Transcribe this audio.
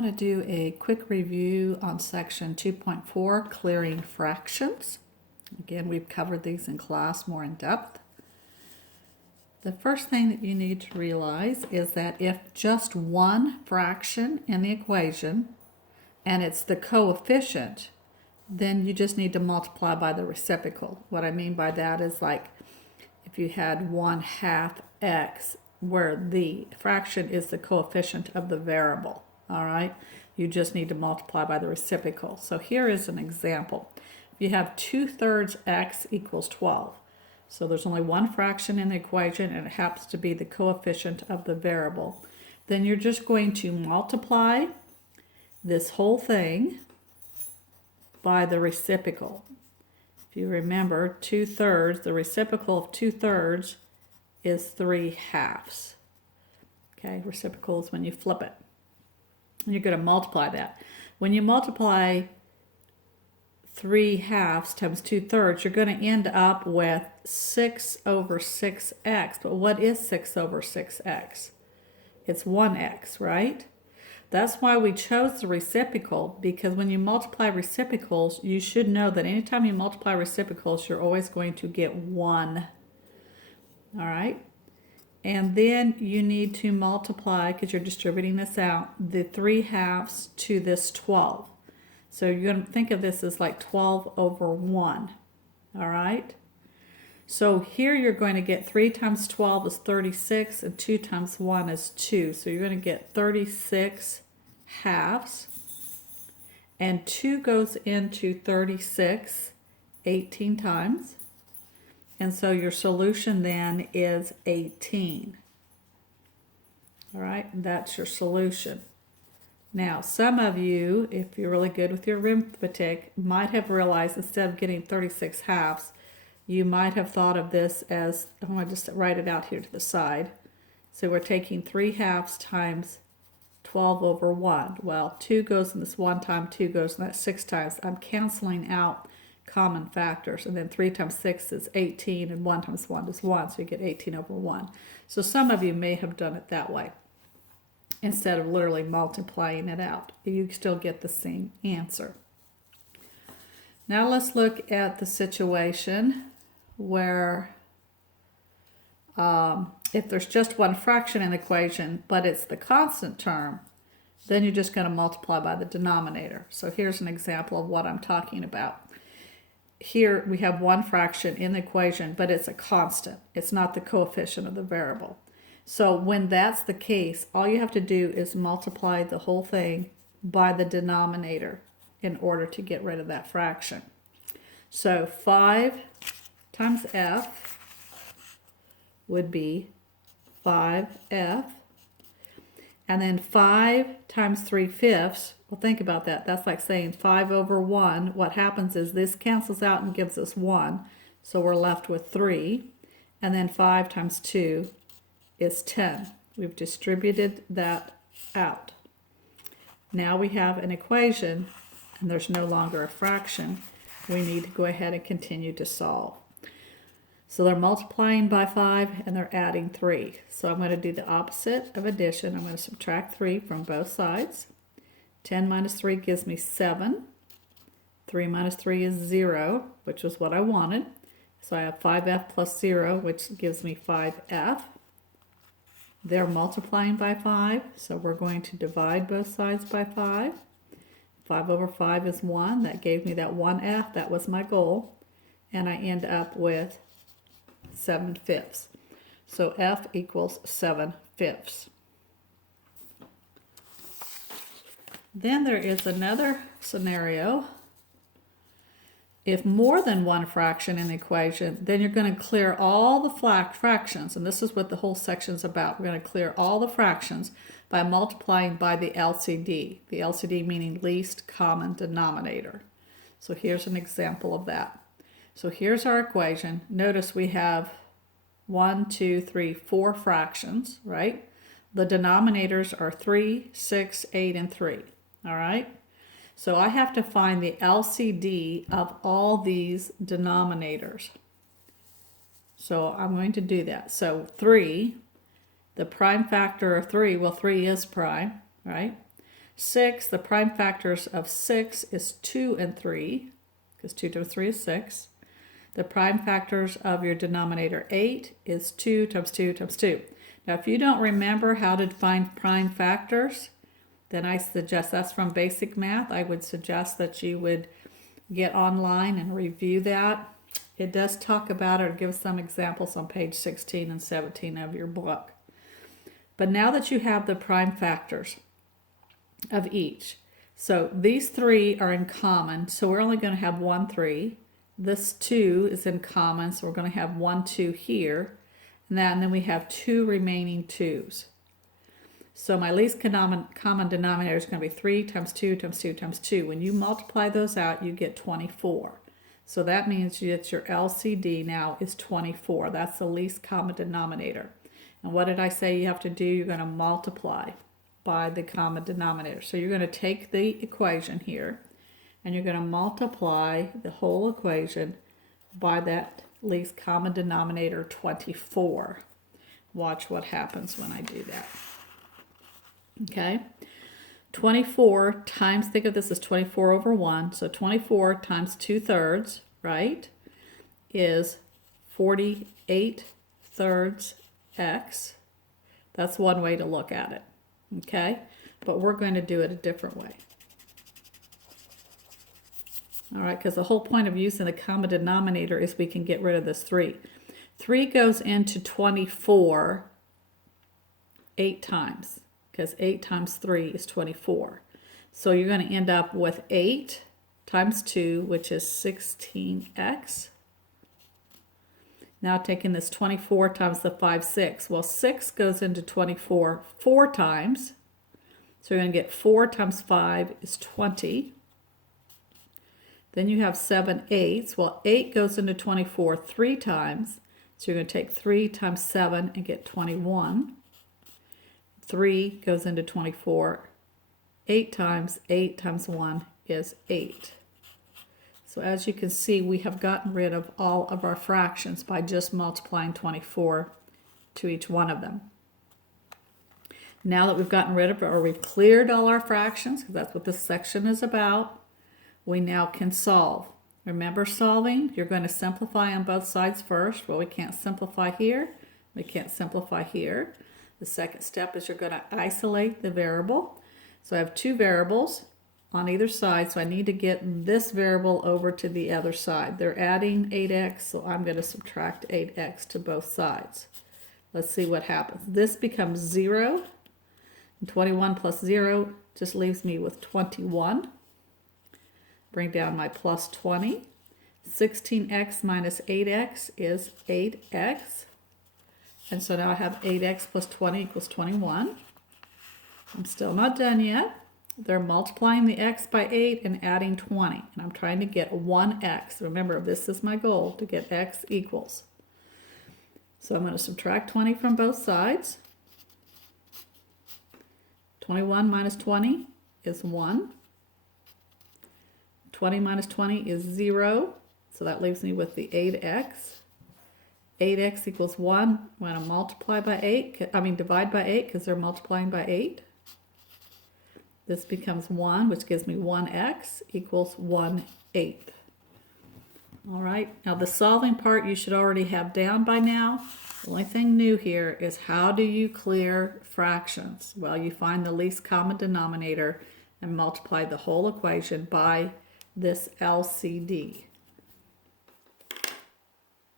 want to do a quick review on section 2.4, clearing fractions. Again, we've covered these in class more in depth. The first thing that you need to realize is that if just one fraction in the equation and it's the coefficient, then you just need to multiply by the reciprocal. What I mean by that is like if you had 1/2 x where the fraction is the coefficient of the variable, all right? You just need to multiply by the reciprocal. So here is an example. If you have 2/3 x equals 12. So there's only one fraction in the equation and it happens to be the coefficient of the variable. Then you're just going to multiply this whole thing by the reciprocal. If you remember, 2/3, the reciprocal of 2/3 is 3/2. Okay, reciprocal is when you flip it. And you're going to multiply that. When you multiply 3/2 times 2/3, you're going to end up with 6/6x. But what is 6/6x? It's 1x, right? That's why we chose the reciprocal, because when you multiply reciprocals, you should know that anytime you multiply reciprocals, you're always going to get 1. All right? And then you need to multiply, because you're distributing this out, the 3/2 to this 12. So you're going to think of this as like 12/1. All right? So here you're going to get 3 times 12 is 36, and 2 times 1 is 2. So you're going to get 36/2. And 2 goes into 36 18 times. And so your solution then is 18. All right, that's your solution. Now, some of you, if you're really good with your arithmetic, might have realized instead of getting 36/2, you might have thought of this as, I'm going to just write it out here to the side. So we're taking 3/2 times 12/1. Well, 2 goes in this one time, 2 goes in that 6 times. I'm canceling out common factors. And then 3 times 6 is 18, and 1 times 1 is 1. So you get 18/1. So some of you may have done it that way, instead of literally multiplying it out. You still get the same answer. Now let's look at the situation where if there's just one fraction in the equation, but it's the constant term, then you're just going to multiply by the denominator. So here's an example of what I'm talking about. Here we have one fraction in the equation, but it's a constant. It's not the coefficient of the variable. So when that's the case, all you have to do is multiply the whole thing by the denominator in order to get rid of that fraction. So 5 times f would be 5f. And then 5 times 3/5, well, think about that. That's like saying 5/1. What happens is this cancels out and gives us 1. So we're left with 3. And then 5 times 2 is 10. We've distributed that out. Now we have an equation, and there's no longer a fraction. We need to go ahead and continue to solve. So they're multiplying by 5 and they're adding 3. So I'm going to do the opposite of addition. I'm going to subtract 3 from both sides. 10 minus 3 gives me 7. 3 minus 3 is 0, which is what I wanted. So I have 5f plus 0, which gives me 5f. They're multiplying by 5, so we're going to divide both sides by 5. 5/5 is 1. That gave me that 1f. That was my goal. And I end up with 7/5. So f equals 7/5. Then there is another scenario. If more than one fraction in the equation, then you're going to clear all the fractions, and this is what the whole section's about. We're going to clear all the fractions by multiplying by the LCD. The LCD meaning least common denominator. So here's an example of that. So here's our equation. Notice we have 1, 2, 3, 4 fractions, right? The denominators are 3, 6, 8, and 3, all right? So I have to find the LCD of all these denominators. So I'm going to do that. So 3, the prime factor of 3, well, 3 is prime, right? 6, the prime factors of 6 is 2 and 3, because 2 times 3 is 6. The prime factors of your denominator 8 is 2 times 2 times 2. Now, if you don't remember how to find prime factors, then I suggest, that's from basic math, I would suggest that you would get online and review that. It does talk about it or give some examples on page 16 and 17 of your book. But now that you have the prime factors of each, so these 3 are in common, so we're only going to have 1, 3. This 2 is in common, so we're going to have 1, 2 here. And then we have 2 remaining 2's. So my least common denominator is going to be 3 times 2 times 2 times 2. When you multiply those out, you get 24. So that means that your LCD now is 24. That's the least common denominator. And what did I say you have to do? You're going to multiply by the common denominator. So you're going to take the equation here, and you're going to multiply the whole equation by that least common denominator, 24. Watch what happens when I do that. Okay? 24 times, think of this as 24 over 1, so 24 times 2/3, right, is 48 thirds x. That's one way to look at it, okay? But we're going to do it a different way. All right, because the whole point of using the common denominator is we can get rid of this 3. 3 goes into 24 8 times, because 8 times 3 is 24. So you're going to end up with 8 times 2, which is 16x. Now taking this 24 times the 5, 6. Well, 6 goes into 24 4 times. So you're going to get 4 times 5 is 20. Then you have 7 eighths. Well, 8 goes into 24 3 times. So you're going to take 3 times 7 and get 21. 3 goes into 24 8 times. 8 times 1 is 8. So as you can see, we have gotten rid of all of our fractions by just multiplying 24 to each one of them. Now that we've gotten rid of, or we've cleared all our fractions, because that's what this section is about, we now can solve. Remember solving? You're going to simplify on both sides first. Well, we can't simplify here. We can't simplify here. The second step is you're going to isolate the variable. So I have 2 variables on either side, so I need to get this variable over to the other side. They're adding 8x, so I'm going to subtract 8x to both sides. Let's see what happens. This becomes 0, and 21 plus 0 just leaves me with 21. Bring down my plus 20. 16x minus 8x is 8x. And so now I have 8x plus 20 equals 21. I'm still not done yet. They're multiplying the x by 8 and adding 20. And I'm trying to get 1x. Remember, this is my goal, to get x equals. So I'm going to subtract 20 from both sides. 21 minus 20 is 1. 20 minus 20 is 0. So that leaves me with the 8x. 8x equals 1. I'm going to multiply by 8. Divide by 8 because they're multiplying by 8. This becomes 1, which gives me 1x equals 1/8. All right, now the solving part you should already have down by now. The only thing new here is how do you clear fractions? Well, you find the least common denominator and multiply the whole equation by this LCD.